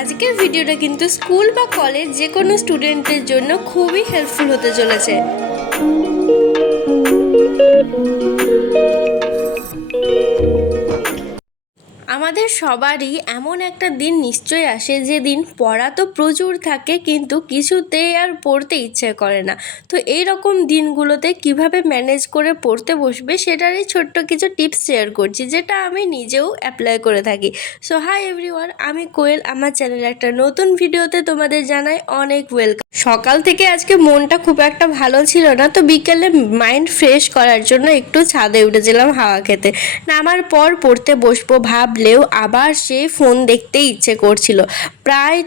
আজকের ভিডিওটা কিন্তু স্কুল বা কলেজ যে কোনো স্টুডেন্টের জন্য খুবই হেল্পফুল হতে চলেছে। আমাদের সবারই এমন একটা দিন নিশ্চয়ই আসে যেদিন পড়া তো প্রচুর থাকে কিন্তু কিছুতেই আর পড়তে ইচ্ছে করে না। তো এই রকম দিনগুলোতে কিভাবে ম্যানেজ করে পড়তে বসবে সেটারই ছোট্ট কিছু টিপস শেয়ার করছি, যেটা আমি নিজেও অ্যাপ্লাই করে থাকি। সো হাই এভরিওয়ান, আমি কোয়েল। আমার চ্যানেলে একটা নতুন ভিডিওতে তোমাদের জানাই অনেক ওয়েলকাম। সকাল থেকে আজকে মনটা খুব একটা ভালো ছিল না, তো বিকেলে মাইন্ড ফ্রেশ করার জন্য একটু ছাদে উঠেছিলাম হাওয়া খেতে। নামার পর পড়তে বসবো ভাবলেও আবার সেই ফোন দেখতেই ইচ্ছে করছিল। প্রায়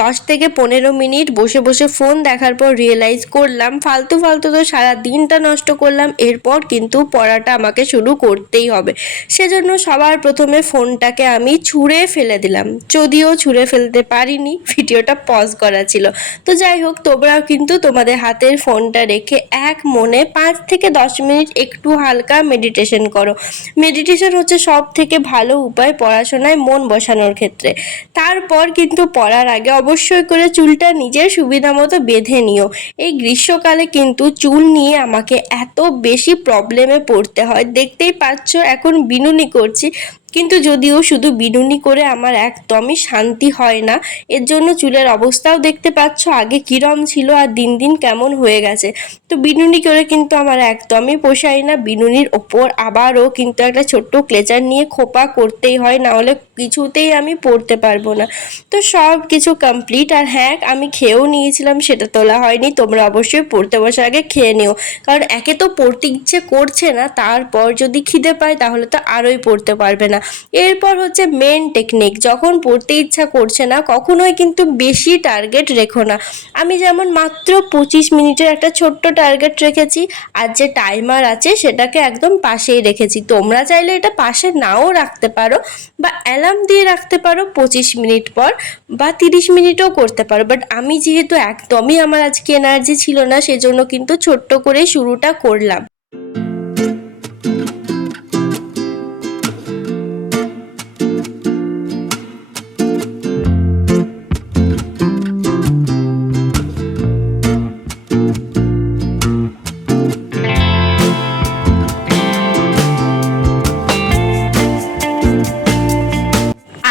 10 থেকে 15 মিনিট বসে বসে ফোন দেখার পর রিয়েলাইজ করলাম ফালতু ফালতু তো সারা দিনটা নষ্ট করলাম, এরপর কিন্তু পড়াটা আমাকে শুরু করতেই হবে। সেজন্য সবার প্রথমে ফোনটাকে আমি ছুঁড়ে ফেলে দিলাম, যদিও ছুঁড়ে ফেলতে পারিনি, ভিডিওটা পজ করা ছিল। তো যাই হোক, তোমরাও কিন্তু তোমাদের হাতের ফোনটা রেখে এক মনে 5 থেকে 10 মিনিট একটু হালকা মেডিটেশন করো। মেডিটেশন হচ্ছে সব থেকে ভালো উপায় পড়াশোনায় মন বসানোর ক্ষেত্রে। তারপর কিন্তু পড়ার আগে অবশ্যই করে চুলটা নিজের সুবিধা মতো বেঁধে নিও। এই গ্রীষ্মকালে কিন্তু চুল নিয়ে আমাকে এত বেশি প্রবলেমে পড়তে হয়, দেখতেই পাচ্ছ এখন বিনুনি করছি, কিন্তু যদিও শুধু বিনুনি করে আমার একদমই শান্তি হয় না। এর জন্য চুলের অবস্থাও দেখতে পাচ্ছ আগে কিরম ছিল আর দিন দিন কেমন হয়ে গেছে। তো বিনুনি করে কিন্তু আমার একদমই পোষায় না। বিনুনির ওপর আবারও কিন্তু একটা ছোট্ট ক্লেচার নিয়ে খোপা করতেই হয়, না হলে কিছুতেই আমি পড়তে পারবো না। তো সব কিছু কমপ্লিট। আর হ্যাঁ, আমি খেয়েও নিয়েছিলাম, সেটা তোলা হয়নি। তোমরা অবশ্যই পড়তে বসার আগে খেয়ে নিও, কারণ একে তো পড়তে ইচ্ছে করছে না, তারপর যদি খিদে পায় তাহলে তো আরোই পড়তে পারবে না। এরপর হচ্ছে মেন টেকনিক, যখন পড়তে ইচ্ছা করছে না কখনোই কিন্তু বেশি টার্গেট রেখো না। আমি যেমন মাত্র 25 মিনিটের একটা ছোট্ট টার্গেট রেখেছি, আর যে টাইমার আছে সেটাকে একদম পাশেই রেখেছি। তোমরা চাইলে এটা পাশে নাও রাখতে পারো, বা অ্যালার্ম দিয়ে রাখতে পারো 25 মিনিট পর, বা 30 মিনিটও করতে পারো। বাট আমি যেহেতু একদমই আমার আজকে এনার্জি ছিল না, সেজন্য কিন্তু ছোট্ট করে শুরুটা করলাম।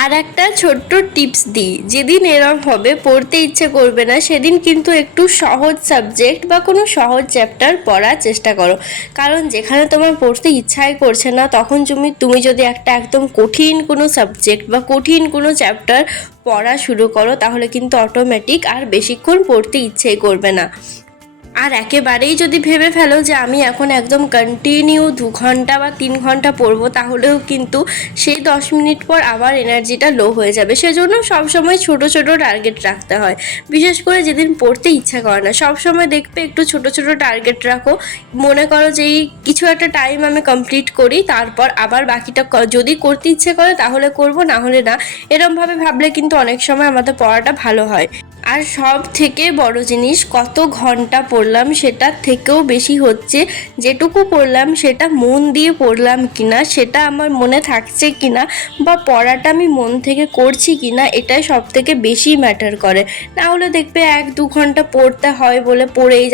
আর একটা ছোট্ট টিপস দিই, যেদিন এরম হবে পড়তে ইচ্ছে করবে না সেদিন কিন্তু একটু সহজ সাবজেক্ট বা কোনো সহজ চ্যাপ্টার পড়ার চেষ্টা করো। কারণ যেখানে তোমার পড়তে ইচ্ছাই করছে না, তখন তুমি যদি একটা একদম কঠিন কোনো সাবজেক্ট বা কঠিন কোনো চ্যাপ্টার পড়া শুরু করো, তাহলে কিন্তু অটোমেটিক আর বেশিক্ষণ পড়তে ইচ্ছেই করবে না। আর একেবারেই যদি ভেবে ফেলো যে আমি এখন একদম কন্টিনিউ 2 ঘন্টা বা 3 ঘন্টা পড়বো, তাহলেও কিন্তু সেই 10 মিনিট পর আবার এনার্জিটা লো হয়ে যাবে। সেজন্য সবসময় ছোট ছোট টার্গেট রাখতে হয়, বিশেষ করে যেদিন পড়তে ইচ্ছা করে না। সবসময় দেখবে একটু ছোট ছোট টার্গেট রাখো। মনে করো যে এই কিছু একটা টাইম আমি কমপ্লিট করি, তারপর আবার বাকিটা যদি করতে ইচ্ছে করে তাহলে করব, না হলে না। এরমভাবে ভাবলে কিন্তু অনেক সময় আমাদের পড়াটা ভালো হয়। আর সব থেকে বড় জিনিস, কত ঘন্টা পড়লাম সেটার থেকেও বেশি হচ্ছে যেটুকু পড়লাম সেটা মন দিয়ে পড়লাম কিনা, সেটা আমার মনে থাকছে কিনা, বা পড়াটা আমি মন থেকে করছি কিনা, এটাই সব থেকে বেশি ম্যাটার করে। না হলে দেখবে 1-2 ঘন্টা পড়তে হয় বলে পড়েই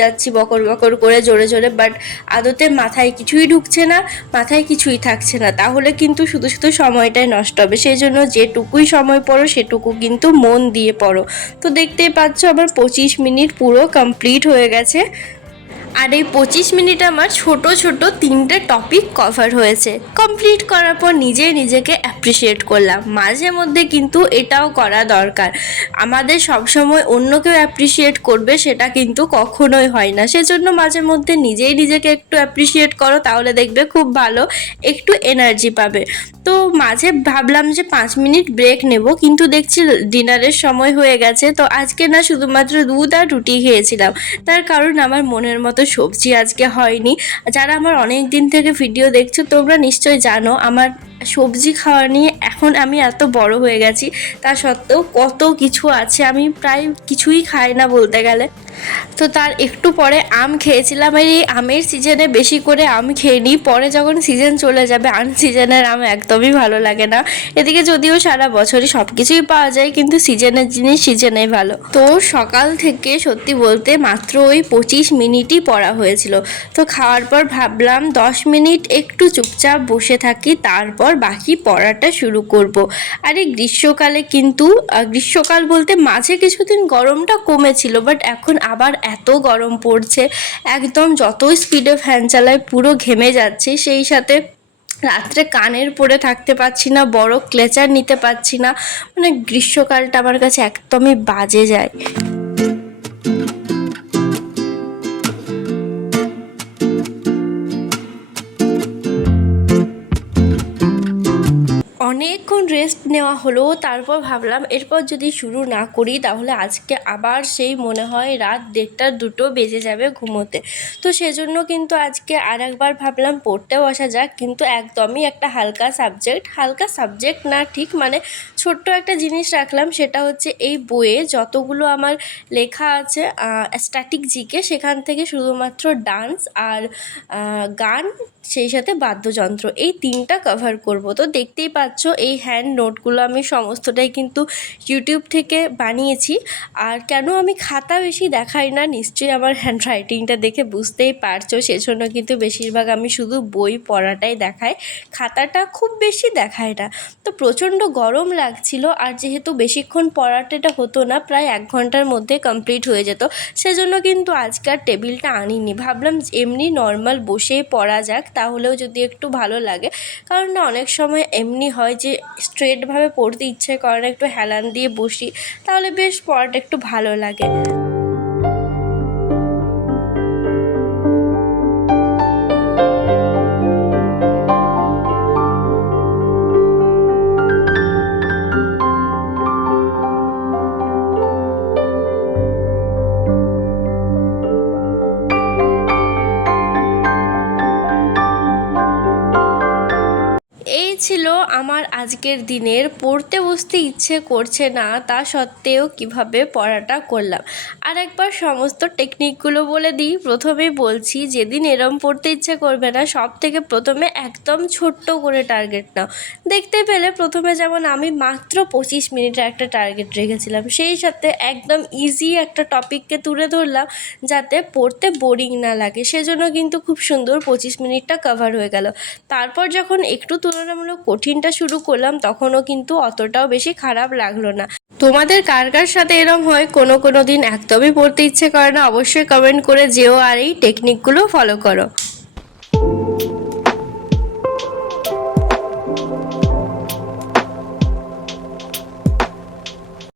যাচ্ছি বকর বকর করে জোরে জোরে, বাট আদতে মাথায় কিছুই ঢুকছে না, মাথায় কিছুই থাকছে না। তাহলে কিন্তু শুধু শুধু সময়টাই নষ্ট হবে। সেই জন্য যেটুকুই সময় পড়ো সেটুকু কিন্তু মন দিয়ে পড়ো। তো দেখতেই পাচ্ছ আমার 25 মিনিট পুরো কমপ্লিট হয়ে গেছে। আর এই 25 মিনিট আমার ছোট ছোট 3টে টপিক কভার হয়েছে। কমপ্লিট করার পর নিজেকে অ্যাপ্রিসিয়েট করলাম। মাঝে মধ্যে কিন্তু এটাও করা দরকার। আমাদের সবসময় অন্য কেউ অ্যাপ্রিসিয়েট করবে সেটা কিন্তু কখনোই হয় না। সেজন্য মাঝে মধ্যে নিজেকে একটু অ্যাপ্রিসিয়েট করো, তাহলে দেখবে খুব ভালো একটু এনার্জি পাবে। তো মাঝে ভাবলাম যে 5 মিনিট ব্রেক নেব, কিন্তু দেখছি ডিনারের সময় হয়ে গেছে। তো আজকে না শুধুমাত্র দুধ আর রুটি খেয়েছিলাম, তার কারণ আমার মনের মতো সবজি আজকে হয়নি। যারা আমার অনেক দিন থেকে ভিডিও দেখছো তোমরা নিশ্চয়ই জানো আমার সবজি খাওয়া নিয়ে এখন আমি এত বড় হয়ে গেছি, তা সত্ত্বেও কত কিছু আছে, আমি প্রায় কিছুই খাই না বলতে গেলে। তো তার একটু পরে আম খেয়েছিলাম, আর এই আমের সিজনে বেশি করে আম খেয়ে নিই, পরে যখন সিজন চলে যাবে আনসিজনের আম একদমই ভালো লাগে না। এদিকে যদিও সারা বছরই সব কিছুই পাওয়া যায়, কিন্তু সিজনের জিনিস সিজনেই ভালো। তো সকাল থেকে সত্যি বলতে মাত্র ওই 25 মিনিটই পড়া হয়েছিল। তো খাওয়ার পর ভাবলাম 10 মিনিট একটু চুপচাপ বসে থাকি, তারপর বাকি পড়াটা শুরু করব। আর এই গ্রীষ্মকালে কিন্তু গ্রীষ্মকাল বলতে মাঝে কিছুদিন গরমটা কমেছিল, বাট এখন আবার এত গরম পড়ছে, একদম যত স্পিডে ফ্যান চালায় পুরো ঘেমে যাচ্ছে। সেই সাথে রাত্রে কানের পরে থাকতে পারছি না, বড় ক্লেচার নিতে পারছি না, মানে গ্রীষ্মকালটা আমার কাছে একদমই বাজে যায়। অনেকক্ষণ রেস্ট নেওয়া হলো, তারপর ভাবলাম এরপর যদি শুরু না করি তাহলে আজকে আবার সেই মনে হয় রাত 1:30-2 বেজে যাবে ঘুমোতে। তো সেজন্য কিন্তু আজকে আর একবার ভাবলাম পড়তে বসা যাক, কিন্তু একদমই একটা হালকা সাবজেক্ট না ঠিক, মানে ছোট্ট একটা জিনিস রাখলাম, সেটা হচ্ছে এই বইয়ে যতগুলো আমার লেখা আছে স্ট্যাটিক জিকে, সেখান থেকে শুধুমাত্র ডান্স আর গান, সেই সাথে বাদ্যযন্ত্র, এই 3টা কভার করব। তো দেখতেই পাচ্ছ এই হ্যান্ড নোটগুলো আমি সমস্তটাই কিন্তু ইউটিউব থেকে বানিয়েছি। আর কেন আমি খাতা বেশি দেখাই না, নিশ্চয়ই আমার হ্যান্ড রাইটিংটা দেখে বুঝতেই পারছো, সেজন্য কিন্তু বেশিরভাগ আমি শুধু বই পড়াটাই দেখাই, খাতাটা খুব বেশি দেখাই না। তো প্রচণ্ড গরম লাগছিল, আর যেহেতু বেশিক্ষণ পড়াটা হতো না, প্রায় 1 ঘন্টার মধ্যে কমপ্লিট হয়ে যেত, সেজন্য কিন্তু আজকাল টেবিলটা আনিনি, ভাবলাম এমনি নর্মাল বসেই পড়া যাক, তাহলেও যদি একটু ভালো লাগে। কারণ না অনেক সময় এমনি হয় যে স্ট্রেটভাবে পড়তে ইচ্ছে করে না, একটু হেলান দিয়ে বসি, তাহলে বেশ পড়াটা একটু ভালো লাগে। এই ছিল আমার আজকের দিনের, পড়তে বসতে ইচ্ছে করছে না, তা সত্ত্বেও কিভাবে পড়াটা করলাম। আর একবার সমস্ত টেকনিকগুলো বলে দিই। প্রথমেই বলছি, যেদিন এরম পড়তে ইচ্ছে করবে না, সব থেকে প্রথমে একদম ছোট্ট করে টার্গেট নাও। দেখতে পেলে প্রথমে যেমন আমি মাত্র 25 মিনিটের একটা টার্গেট রেখেছিলাম, সেই সাথে একদম ইজি একটা টপিককে তুলে ধরলাম যাতে পড়তে বোরিং না লাগে, সেজন্য কিন্তু খুব সুন্দর 25 মিনিটটা কভার হয়ে গেল। তারপর যখন একটু তুলনামূলক কঠিনটা শুরু করলাম, তখনও কিন্তু অতটাও বেশি খারাপ লাগলো না। তোমাদের কার কার সাথে এরম হয় কোনো দিন একদমই পড়তে ইচ্ছে করে না, অবশ্যই কমেন্ট করে যেও, আর এই টেকনিকগুলো ফলো করো।